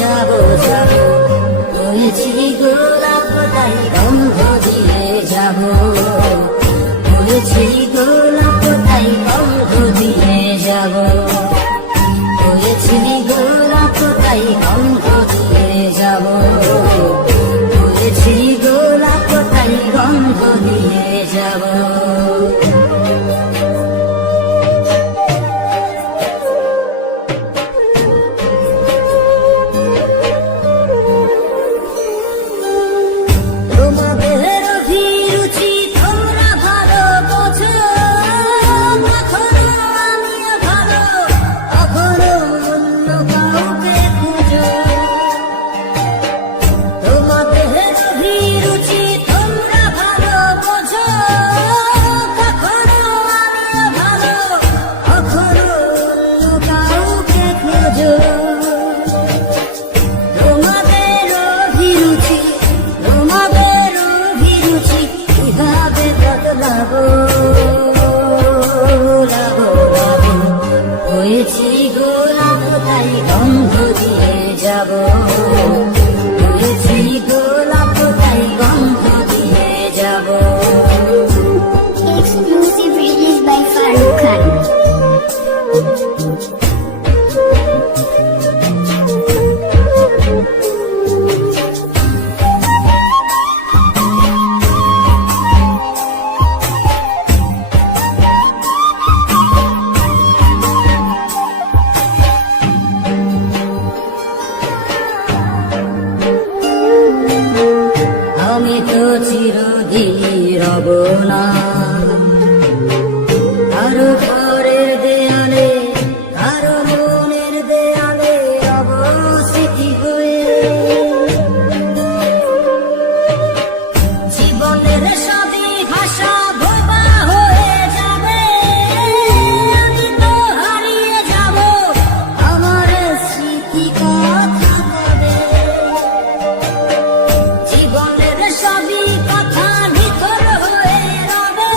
যাবো যাবো, হয়েছি গোলাপ তাই গন্ধ দিয়ে যাবো, হয়েছি গোলাপ তাই গন্ধ দিয়ে যাবো, হয়েছি গোলাপ তাই গন্ধ দিয়ে যাবো, হয়েছি গোলাপ তাই গন্ধ দিয়ে যাবো। হয়েছি গোলাপ তাই গন্ধ দিয়ে যাবো, হয়েছি গোলাপ তাই গন্ধ দিয়ে যাবো। Exclusive release by Farooq Khan. আমি তো চিরদিন রব না কারো ঘরের দেয়ালে, কারো মনের দেয়ালে রব স্মৃতি হয়ে। জীবনের সবই ভাষা বোবা হয়ে যাবে, আমি তো হারিয়ে যাব, আমার স্মৃতি কথা কবে। জীবনের সবই কথা নিথর হয়ে রবে,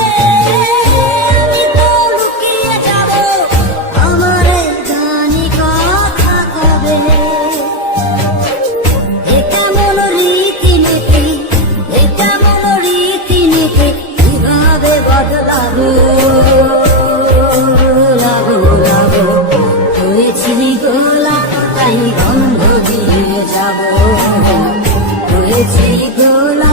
আমি তো লুকিয়ে যাব, আমার জানি কথা কবে। এ কেমন রীতিনীতি, এ কেমন রীতিনীতি, কিভাবে বদলাবো লাবো লাবো। হয়েছি গোলাপ তাই গন্ধ দিয়ে যাবো, হয়েছি গোলাপ